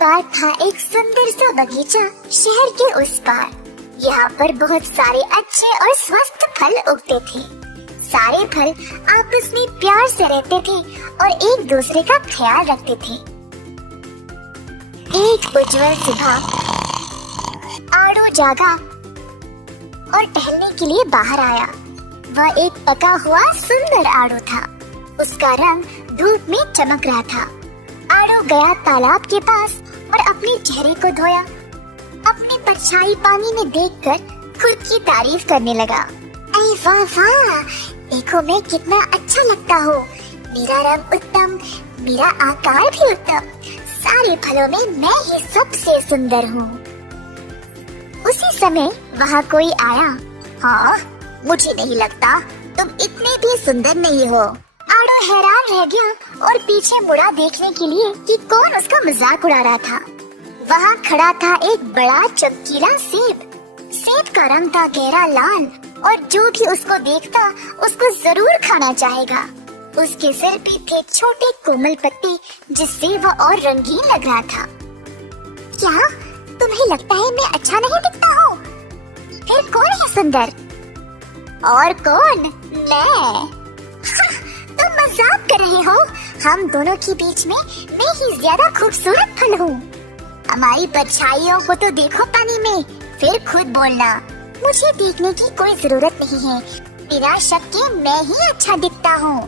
बार था एक सुंदर सा बगीचा शहर के उस पार। यहाँ पर बहुत सारे अच्छे और स्वस्थ फल उगते थे। सारे फल आपस में प्यार से रहते थे और एक दूसरे का ख्याल रखते थे। एक उज्जवल सुबह आड़ू जागा और टहलने के लिए बाहर आया। वह एक पका हुआ सुंदर आड़ू था। उसका रंग धूप में चमक रहा था। आड़ू गया तालाब के पास और अपने चेहरे को धोया। अपनी परछाई पानी में देखकर खुद की तारीफ करने लगा। अरे वाह वाह, देखो मैं कितना अच्छा लगता हूँ। मेरा रंग उत्तम, मेरा आकार भी उत्तम। सारे फलों में मैं ही सबसे सुंदर हूँ। उसी समय वहाँ कोई आया। हाँ, मुझे नहीं लगता तुम इतने भी सुंदर नहीं हो। आड़ू हैरान रह गया और पीछे मुड़ा देखने के लिए कि कौन उसका मजाक उड़ा रहा था। वहाँ खड़ा था एक बड़ा चमकीला सेब। सेब का रंग था गहरा लाल और जो भी उसको देखता उसको जरूर खाना चाहेगा। उसके सिर पे थे छोटे कोमल पत्ते जिससे वह और रंगीन लग रहा था। क्या तुम्हें लगता है मैं अच्छा नहीं दिखता हूँ? फिर कौन है सुंदर? और कौन? मैं। तुम मजाक कर रहे हो? हम दोनों के बीच में मैं ही ज्यादा खूबसूरत फल हूँ। हमारी परछाइयों को तो देखो पानी में, फिर खुद बोलना। मुझे देखने की कोई जरूरत नहीं है। बिना शक के मैं ही अच्छा दिखता हूँ।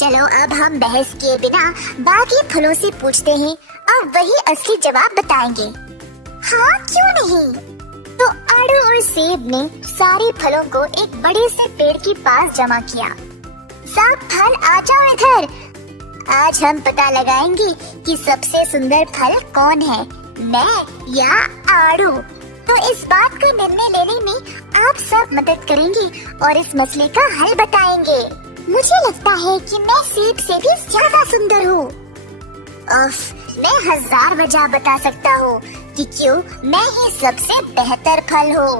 चलो अब हम बहस किए बिना बाकी फलों से पूछते हैं। अब वही असली जवाब बताएंगे। हाँ क्यों नहीं? तो आड़ू और सेब ने सारे फलों को एक बड़े से पेड़ के पास जमा किया। सब फल आ जाओ इधर। आज हम पता लगाएंगे कि सबसे सुंदर फल कौन है, मैं या आड़ू। तो इस बात का निर्णय लेने में आप सब मदद करेंगे और इस मसले का हल बताएंगे। मुझे लगता है कि मैं सेब से भी ज्यादा सुंदर हूँ। मैं 1000 वजह बता सकता हूँ कि क्यों मैं ही सबसे बेहतर फल हूँ।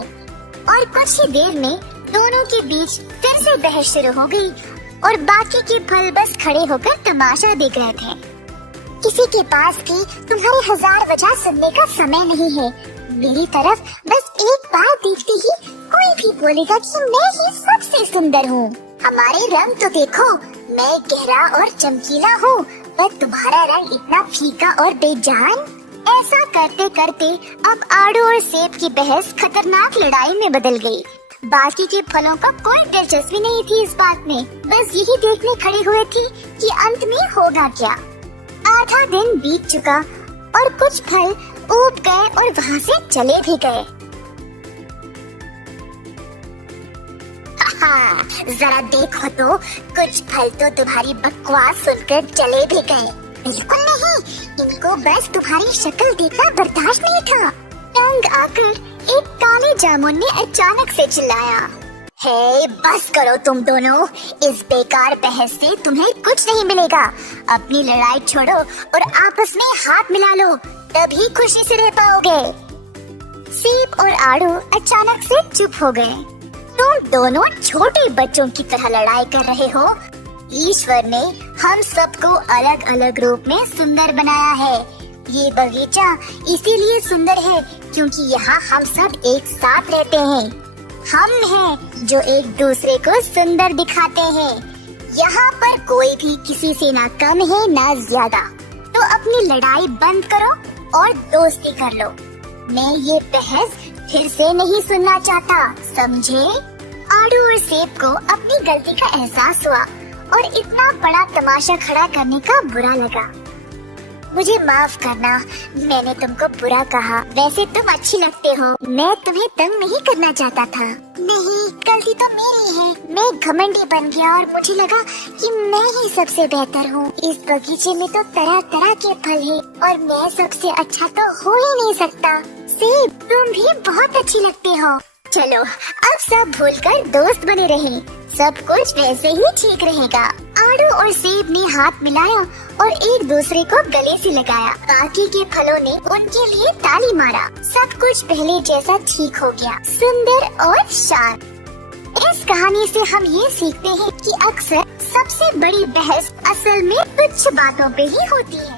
और कुछ ही देर में दोनों के बीच फिर से बहस शुरू हो गई और बाकी के फल बस खड़े होकर तमाशा देख रहे थे। किसी के पास भी तुम्हारी 1000 वजह सुनने का समय नहीं है। मेरी तरफ बस एक बार देखते ही कोई भी बोलेगा कि मैं ही सबसे सुंदर हूँ। हमारे रंग तो देखो, मैं गहरा और चमकीला हूँ, पर तुम्हारा रंग इतना फीका और बेजान। ऐसा करते करते अब आड़ू और सेब की बहस खतरनाक लड़ाई में बदल गई। बाकी के फलों का कोई दिलचस्पी नहीं थी इस बात में। बस यही देखने खड़े हुए थे कि अंत में होगा क्या। आधा दिन बीत चुका और कुछ फल उब गए और वहाँ से चले भी गए। जरा देखो तो, कुछ फल तो तुम्हारी बकवास सुनकर चले भी गए। बिल्कुल नहीं, इनको बस तुम्हारी शक्ल देखना बर्दाश्त नहीं था। तंग आकर एक काले जामुन ने अचानक से चिल्लाया। हे, बस करो तुम दोनों। इस बेकार बहस से तुम्हें कुछ नहीं मिलेगा। अपनी लड़ाई छोड़ो और आपस में हाथ मिला लो, तभी खुशी से रह पाओगे। सेब और आड़ू अचानक से चुप हो गए। तुम दोनों छोटे बच्चों की तरह लड़ाई कर रहे हो। ईश्वर ने हम सबको अलग अलग रूप में सुंदर बनाया है। ये बगीचा इसीलिए सुंदर है क्योंकि यहाँ हम सब एक साथ रहते हैं। हम हैं जो एक दूसरे को सुंदर दिखाते हैं। यहाँ पर कोई भी किसी से ना कम है ना ज्यादा। तो अपनी लड़ाई बंद करो और दोस्ती कर लो। मैं ये बहस फिर से नहीं सुनना चाहता, समझे? आड़ू और सेब को अपनी गलती का एहसास हुआ और इतना बड़ा तमाशा खड़ा करने का बुरा लगा। मुझे माफ करना, मैंने तुमको बुरा कहा। वैसे तुम अच्छी लगते हो, मैं तुम्हें तंग नहीं करना चाहता था। नहीं, गलती तो मेरी है। मैं घमंडी बन गया और मुझे लगा कि मैं ही सबसे बेहतर हूँ। इस बगीचे में तो तरह तरह के फल हैं और मैं सबसे अच्छा तो हो ही नहीं सकता। सेब, तुम भी बहुत अच्छी लगते हो। चलो अब सब भूलकर दोस्त बने रहें। सब कुछ वैसे ही ठीक रहेगा। आड़ू और सेब ने हाथ मिलाया और एक दूसरे को गले से लगाया। बाकी के फलों ने उनके लिए ताली मारा। सब कुछ पहले जैसा ठीक हो गया, सुंदर और शांत। इस कहानी से हम ये सीखते हैं कि अक्सर सबसे बड़ी बहस असल में तुच्छ बातों पे ही होती है।